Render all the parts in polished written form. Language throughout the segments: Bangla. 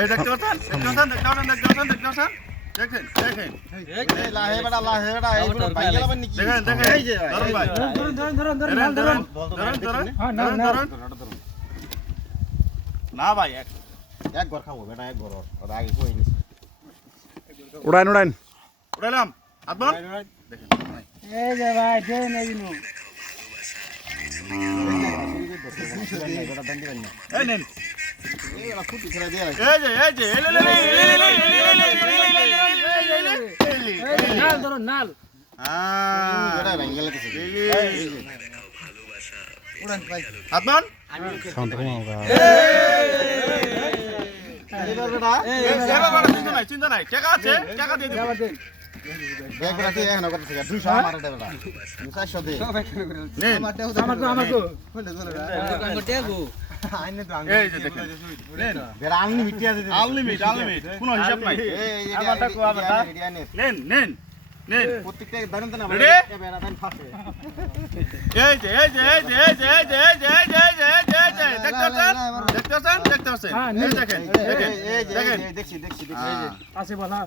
এই দেখতে পাচ্ছেন দেখেন লাহে বেটা এই পুরো ভাই গেলাম নাকি দেখেন এই যে ধরুন ভাই ধরুন না ভাই এক ঘর খাবো বেটা এক ঘর ওর আগে কই নিস উড়াইন উড়াইলাম আদমন দেখেন এই যে ভাই দেন এই নো এই নেন এরা ফুটি খেলা দিয়ে এই যে নাল ধরো নাল বেটা ভাই গেলে কিছু উড়ান ভাই আদমন সাউন্ড কমাও এবার বেটা চিন্তা নাই টাকা আছে টাকা দিয়ে দিবো দেখ বেটা কি এখন কথা থেকে 200 আমার এটা বেটা 400 দে নেন আমাকে এই যে দেখেন নেন বেটা আনলিমিটেড আছে আনলিমিট কোনো হিসাব নাই এই আমারটা কো আমারটা নেন প্রত্যেকটা দান দেন Ready? বেটা দান ফাসে এই যে দেখতেছেন দেখেন দেখছি আছে বলা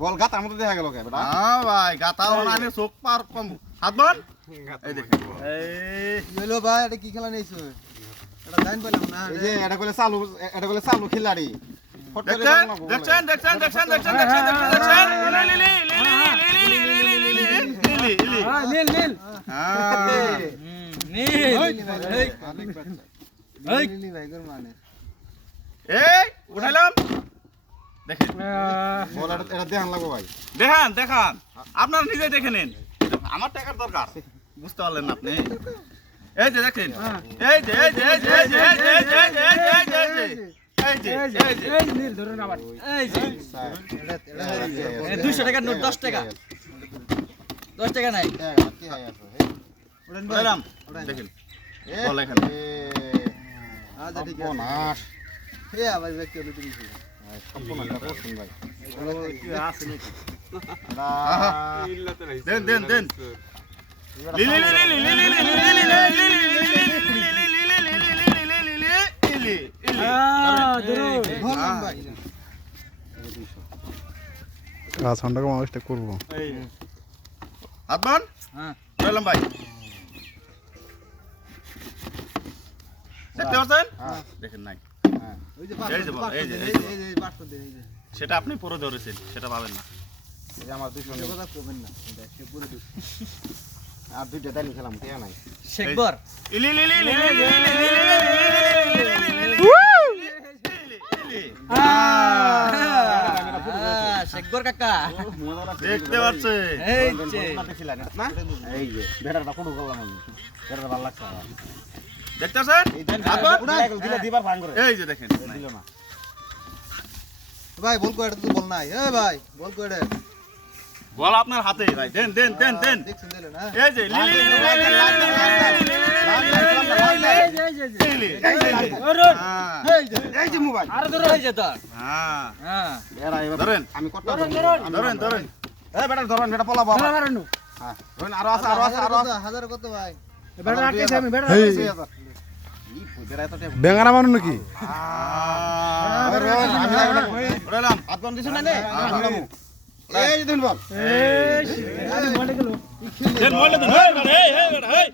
বল গাত আমাদের দেখা গেল কে বেটা হ্যাঁ ভাই গাতা ওনানে চোখ পার কম হাত বল এই দেখেন এই হলো ভাই এটা কি খেলা নিছো এটা জান পেলাম না এই যে এটা কইলে চালু খিলাড়ি দেখছেন নীল এই উঠাইলাম দেখেন বল এটা দেখান লাগো ভাই দেখান আপনারা নিজে দেখে নেন আমার টাকার দরকার বুঝতে পারলেন না আপনি এই যে দেখেন এই যে নীল ধরুন আবার এই যে 200 টাকার নোট 10 টাকা 10 টাকা নাই কি হয় আছে উঠাইলাম দেখেন বল এখানে আচ্ছা ঠিক আছে নাশ এ আবার ব্যক্তি হলো তুমি সম্পূর্ণ এটা করছেন ভাই কি আছে নাকি দেন সাউন্ড কমাও চেষ্টা করব আদমান হ্যাঁ বললাম ভাই দেখতে পাচ্ছেন দেখেন নাই ওই যে সেটা আপনি পুরো ধরেছেন সেটা পাবেন না এই যে আমার 200 কথা কমেন না এটা সে পুরো আর দুইটা দানি খেলাম কে নাই শেখবর শেখবর কাকা দেখতে পাচ্ছে এই যে না এই যে বেটাটা কোন করলাম আমি বেটাটা ভালো লাগছে দেখতে পাচ্ছেন দিলে দিবার ভাঙ করে এই যে দেখেন দিল না ভাই বল কো এটা তো বল নাই এ ভাই বল কো এটা বল আপনার হাতে ভাই দেন দেখছেন দিলে না এই যে এই যে মোবাইল আর ধরো এই যে তো হ্যাঁ হ্যাঁ এরা এবার ধরেন আমি কত ধরেন এ বেটা ধরেন বেটা পলাবো আবার ধরুন হ্যাঁ ধরেন আরো আছে হাজার কত ভাই বেটা রাখেছি আমি বেটা এই ই বেটা এত টাকা বেঙ্গারা মানু নাকি উড়াইলাম আপন দিছ না নে এই দিন বল এই বলে গেল দেন মোবাইলটা দেন এই বেটা এই